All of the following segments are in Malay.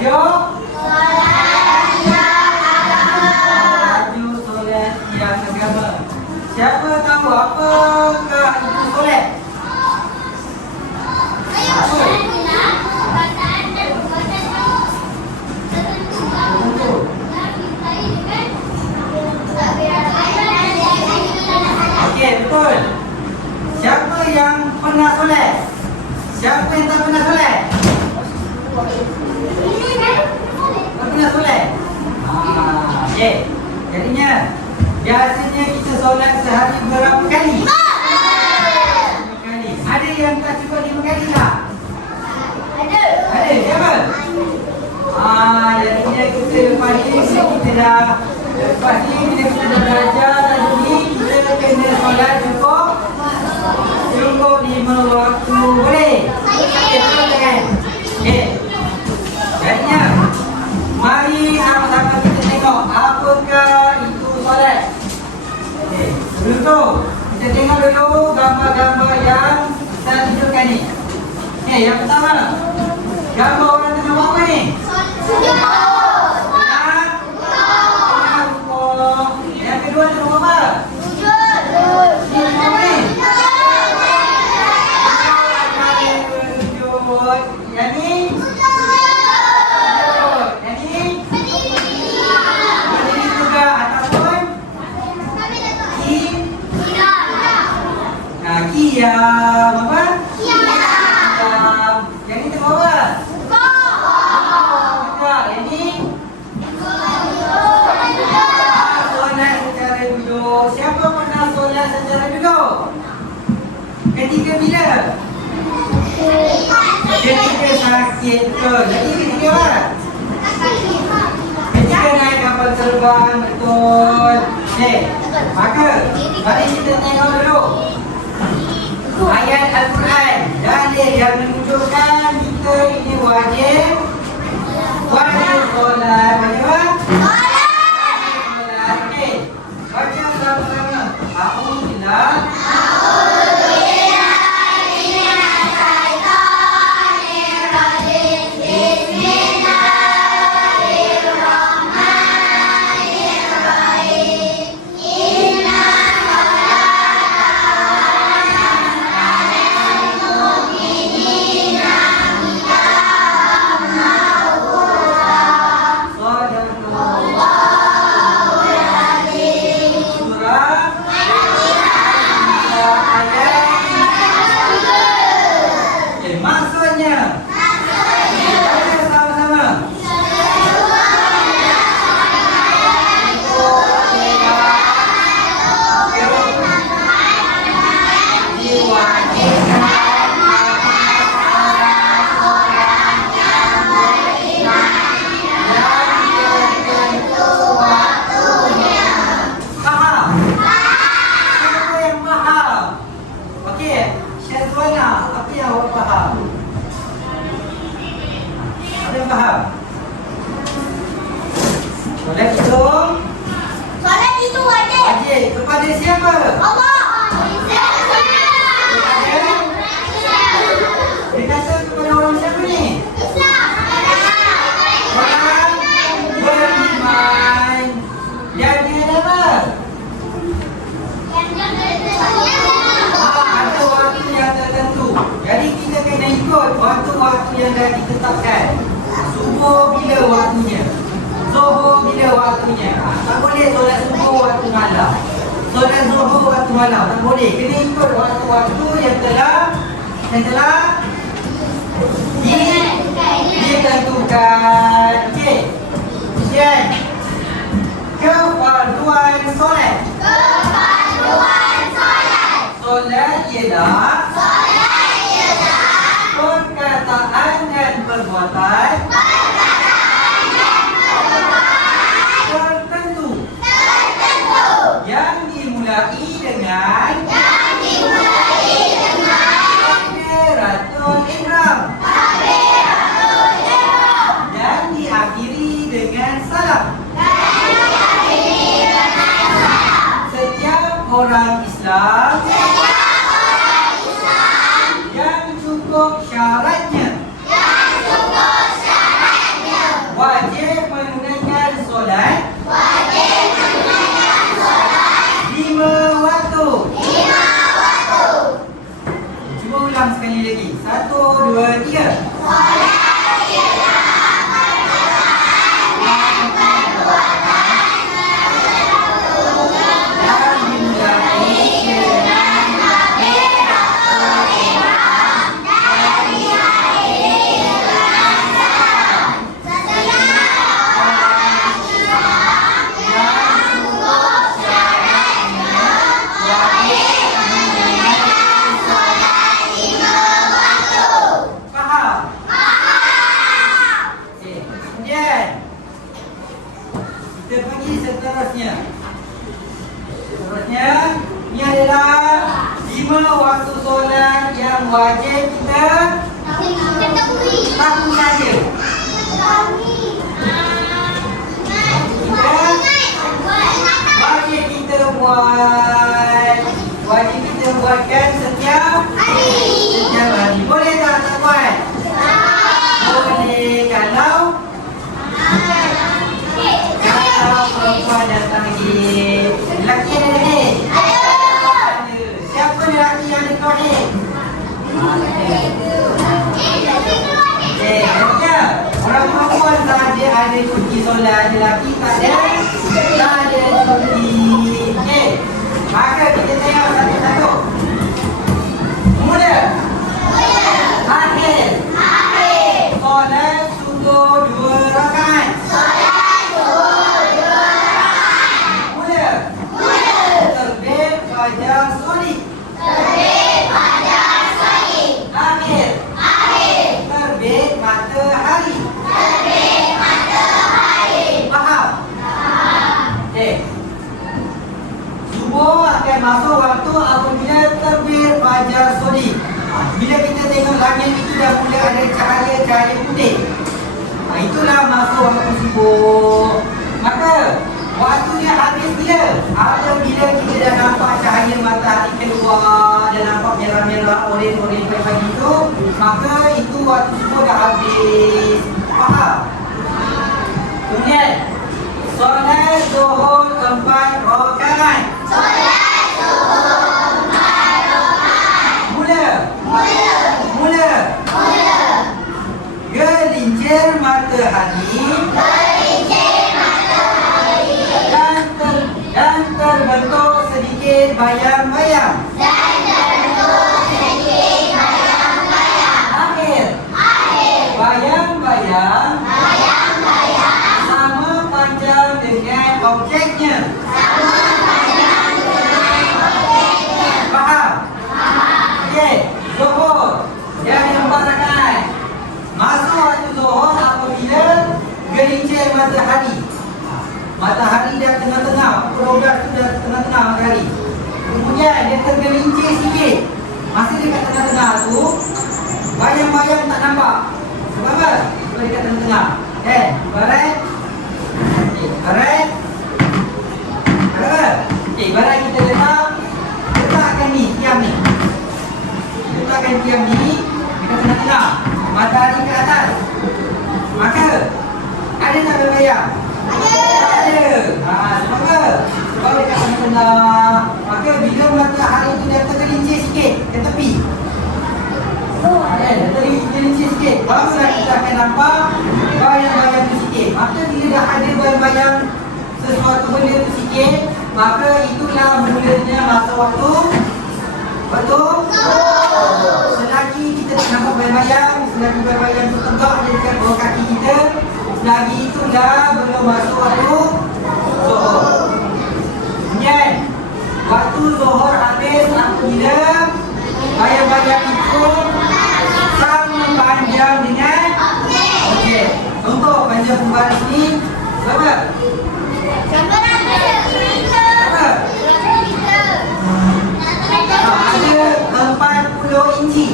Tajuk solat yang agama. Siapa tahu apakah itu solat? Okey, betul. Siapa yang pernah solat? Siapa yang tak pernah solat? Tak pernah solat? Okey. Jadinya biasanya kita solat sehari berapa kali? 5 kali. Ada yang tak cukup 5 kali tak? Ada. Siapa? Jadinya kita lepas ni kita dah bila kita dah belajar tadi ni, kita kena solat cukup 5 waktu. Boleh? Betul kan? Okey. Jadinya mari sama-sama kita tengok apakah itu solat. Okey. Sebelum tu kita tengok dulu gambar-gambar yang saya tunjukkan ni. Yang pertama, gambar orang tengah buat apa ni? Yang kedua tengah buat apa? Yang ni? Yang ni? Berdiri juga ataupun Kiam apa? Kiam. Yang ni tengok apa? Yang ni? Solat secara duduk. Siapa pernah solat secara duduk? Ketika bila? Ketika sakit ke? Jadi ketika apa? Ketika naik kapal terbang. Betul. Okey. Maka mari kita tengok dulu ayat Al-Quran. Dalil yang menunjukkan kita ini wajib solat. Wajib apa? Solat. Okey. Baca sama-sama. Alhamdulillah. Solat itu wajib. Kepada siapa? Allah. Dikata kepada orang siapa ni? Orang beriman. Yang dia apa? Ada waktu yang tertentu. Jadi kita kena ikut waktu-waktu yang dah ditetapkan. Subuh bila waktunya? Zuhur bila waktunya? Tak boleh solat subuh waktu malam. Solat zuhur waktu malam. Tak boleh. Kena ikut waktu-waktu yang telah ditentukan. Okey. Kemudian kefarduan solat. Solat ialah perkataan dan perbuatan tertentu yang dimulai dengan takbiratul ihram dan diakhiri dengan salam. Setiap orang Islam yang cukup syaratnya seterusnya. Ini adalah 5 waktu solat yang wajib kita lakukan saja. Wajib kita buatkan setiap hari. Boleh tak buat? Boleh. Kalau perempuan datang lagi, lelaki ada lagi? Siapa lelaki yang ada tauhid? Orang perempuan sahaja ada cuti solat, lelaki tak ada cuti. Maka kita tengok satu-satu. Mula. Akhir. Solat subuh 2 rakaat. Mula. Terbit fajar sodik. Akhir. Terbit matahari. Faham? Okey. Subuh akan masuk waktu apabila terbit fajar sodik. Bila kita tengok langit itu dah mula ada cahaya putih, itulah masuk waktu subuh. Maka waktunya habis bila? Apabila kita dah nampak cahaya matahari keluar, dah nampak merah-merah, oren-oren pagi itu, maka itu waktu subuh dah habis. Faham? Kemudian solat zuhur 4 rakaat. Mula. Gelincir matahari dan terbentuk sedikit bayang-bayang. Akhir. Bayang-bayang sama panjang dengan objeknya. Faham? Okey. Zuhur jadi 4 rakaat. Masuk waktu zuhur apabila gelincir matahari. Matahari dah tengah-tengah, pukul 12 tu dah tengah-tengah matahari. Kemudian dia tergelincir sikit. Masih dekat tengah-tengah tu, bayang-bayang tak nampak. Sebab apa? Sebab dekat tengah-tengah. Barat. Barat. Okey, barat kita letakkan ni, tiang ni. Letakkan tiang ni dekat tengah-tengah. Matahari ke atas. Maka ada tak berbayang? Ada. Sebab apa? Sebab dekat tengah-tengah. Maka bila matahari itu dia tergelincir sikit ke tepi. Tergelincir sikit. Barulah kita akan nampak bayang-bayang tu sikit. Maka bila dah ada bayang-bayang sesuatu benda tu sikit, maka itulah mulanya masa waktu selagi kita tak nampak bayang-bayang, selagi bayang-bayang itu tegak dekat bawah kaki kita, selagi itulah belum masuk waktu zuhur. Kemudian waktu zuhur habis apabila bayang-bayang itu sama panjang dengan okey. Untuk panjang pembaris ni berapa? Ada 40 inci.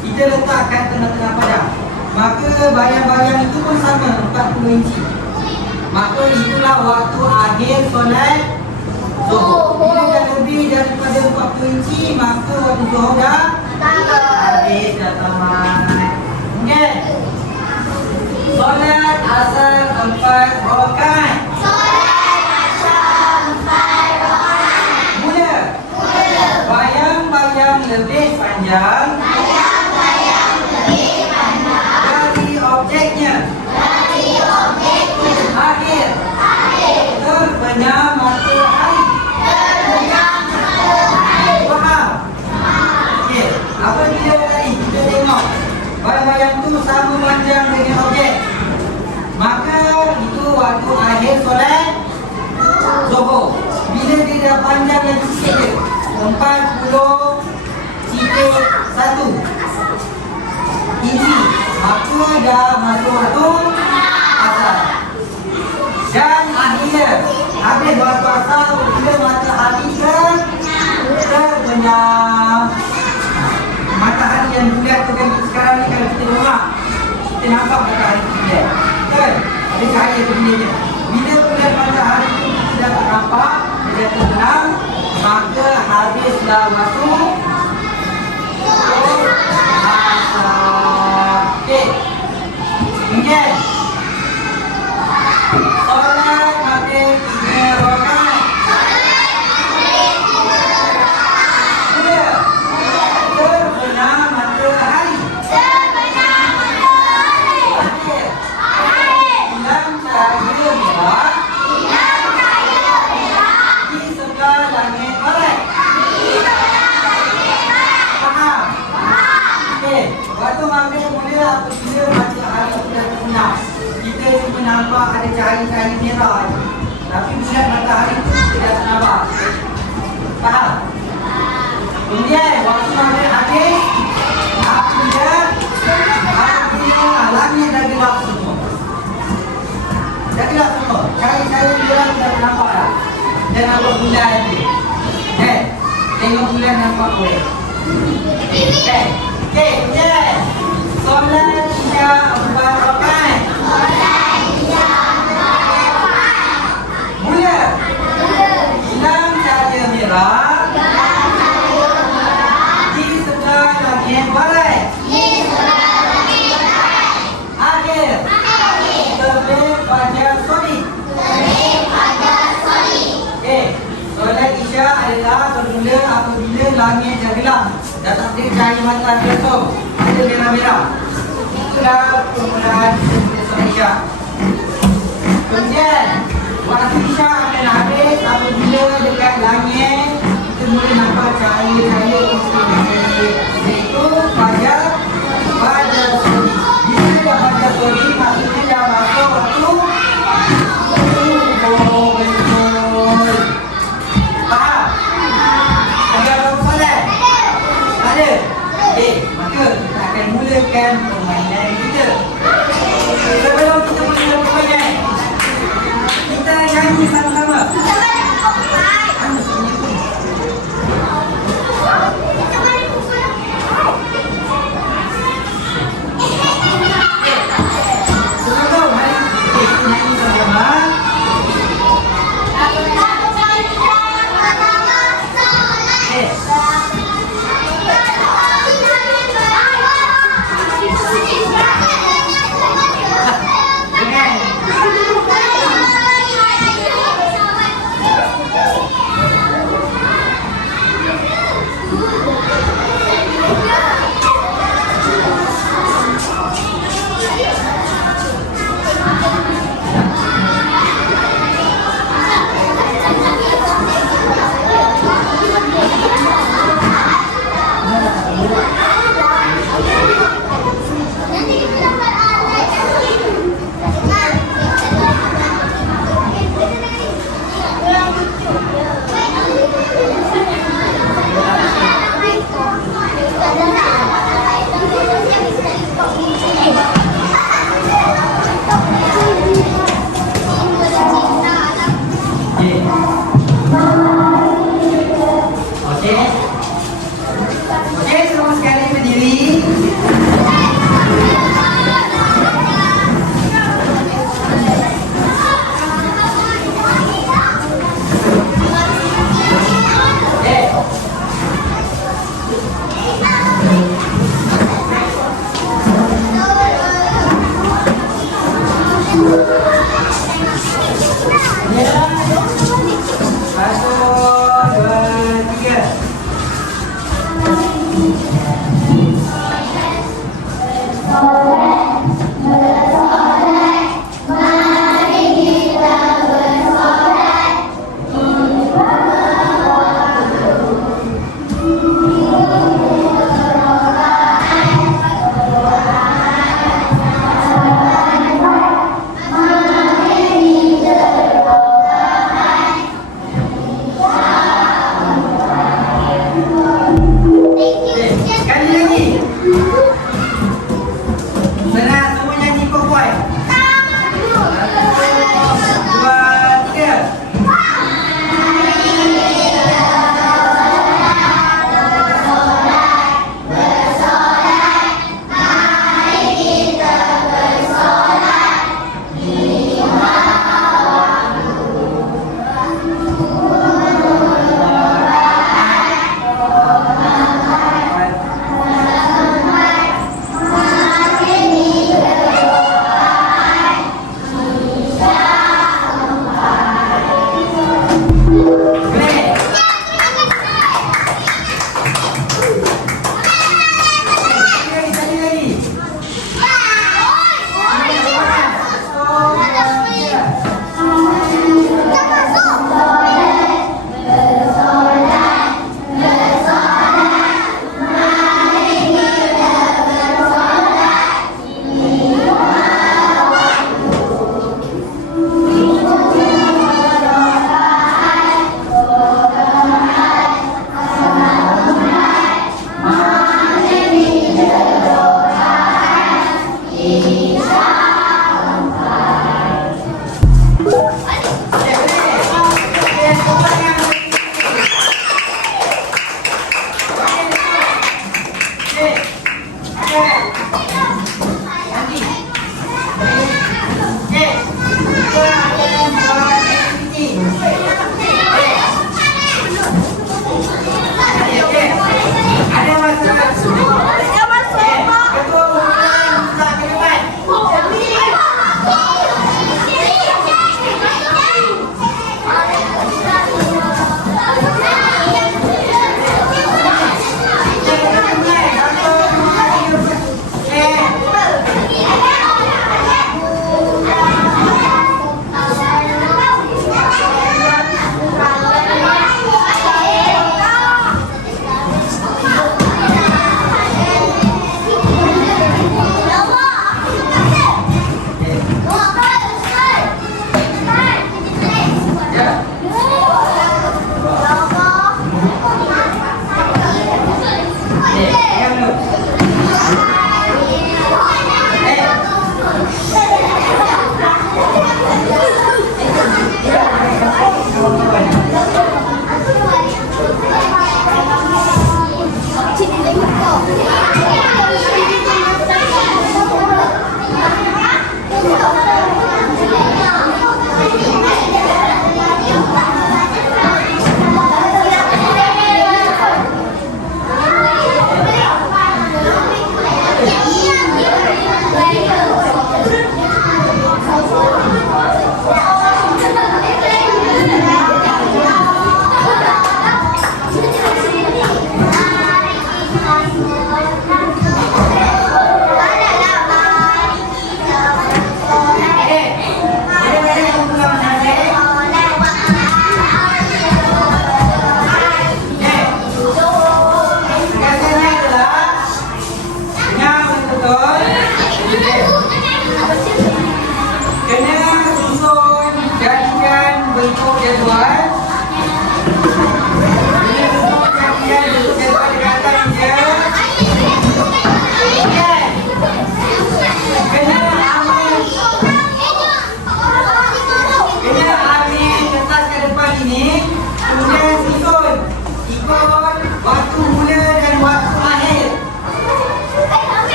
Kita letakkan tengah-tengah padang. Maka bayang-bayang itu pun sama 40 inci. Maka itulah waktu akhir solat zuhur. Bila dah lebih daripada 40 inci, maka waktu zuhur dah habis, dah tamat. Kemudian solat asar 4 rakaat. Bayang-bayang lebih panjang dari objeknya. Akhir. Terbenam matahari. Faham? Okey. Apa dia tadi? Kita tengok bayang-bayang tu sama panjang dengan objek. Maka itu waktu akhir solat zuhur. Bila dia dah panjang lagi sikit, 40.1 inci, maka dah masuk waktu asar. Dan akhir nampak matahari itu dia. Kan? Ada cahaya itu dia. Bila bulan matahari itu tidak nampak, tidak terbenam, maka habislah waktu masa. Okey. Kemudian solat maghrib 3 rakaat. Bila terbenam matahari. Bulan cahaya merah di sebelah langit barat. Faham? Okey, waktu maghrib mula apabila matahari sudah terbenam. Kita cuma nampak ada cahaya-cahaya merah, tapi bulan matahari itu tidak nampak. Faham? Kemudian waktu maghrib habis, apabila langit dah gelap semua. Dah gelap semua. Cahaya-cahaya merah sudah nampak dah. Dan nampak bulan tu. Tengok bulan nampak boleh. Okey, kemudian solat 3 rakaat. Mula hilang cahaya merah di sebelah langit barat. Akhir terbit fajar sodik. Solat Isya adalah bermula apabila langit dah gelap. Dah tak ada cahaya matahari tu. Ada merah-merah. Itulah permulaan solat Isya. Kemudian waktu Isya akan habis apabila dekat langit kita mula nampak cahaya-cahaya iaitu fajar sodik. Bila dah fajar sodik maksudnya dah masuk waktu maka kita akan mulakan permainan kita. Sebelum kita mulakan permainan, kita nyanyi sama-sama. Sebelum hari kita nyanyi sama-sama.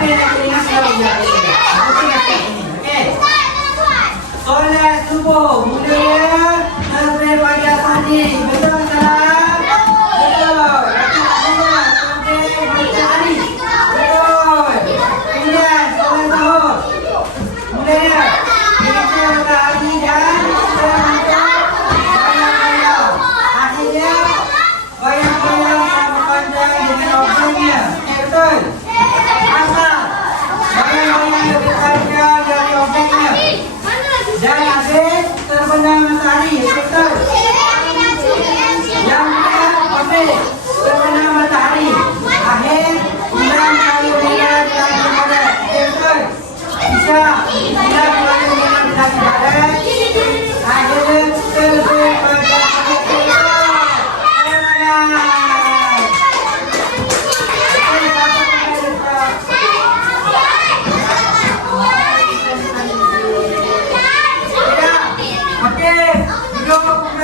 Apa yang kita ingat selalu ya? Kita ingat ini, okey? Solat subuh mulanya sampai pagi tadi, betul tak? Betul. Sampai pagi tadi, betul. Kemudian solat zuhur mulanya kita matahari dan kita bayang-bayang. Akhirnya bayang-bayang sama panjang dengan objeknya, betul? Asal bayang-bayang lebih panjang dari objeknya. Dan akhir terbenam matahari, betul? Yang akhir terbenam matahari, akhir bulan kali bulan lagi barat, betul? Bisa bulan kali bulan lagi barat, akhirnya terbenam matahari.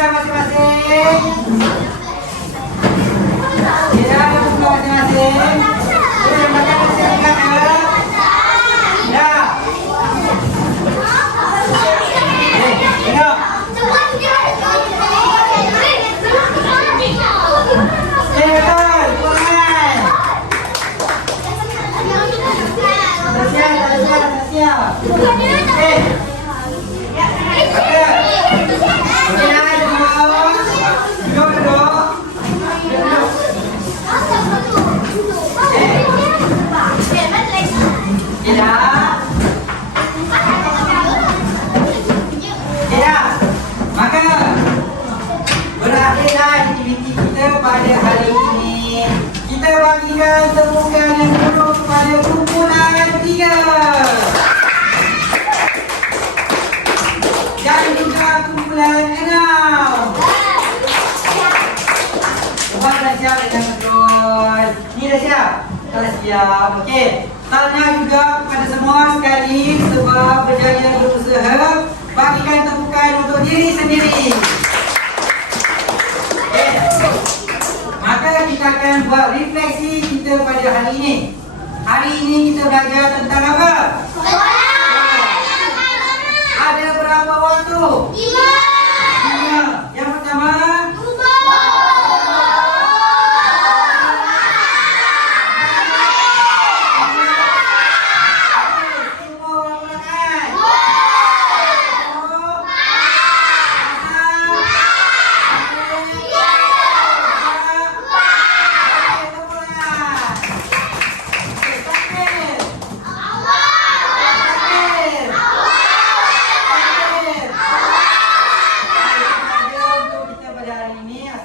Masing-masing. Ya, masing-masing. Boleh makan siapkan ya. Ya. Tengok. Betul, kurang. Siap. Pada hari ini kita bagikan temukan yang dulu kepada kumpulan 3 dan juga kumpulan 6. Semua dah siap dengan betul. Ni dah siap? Dah siap. Okey. Tanya juga kepada semua sekali sebab berjaya berusaha bagikan temukan untuk diri sendiri. Maka kita akan buat refleksi kita pada hari ini. Hari ini kita belajar tentang apa? Ada berapa waktu? 5. Yang pertama?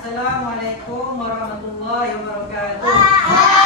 Assalamualaikum warahmatullahi wabarakatuh.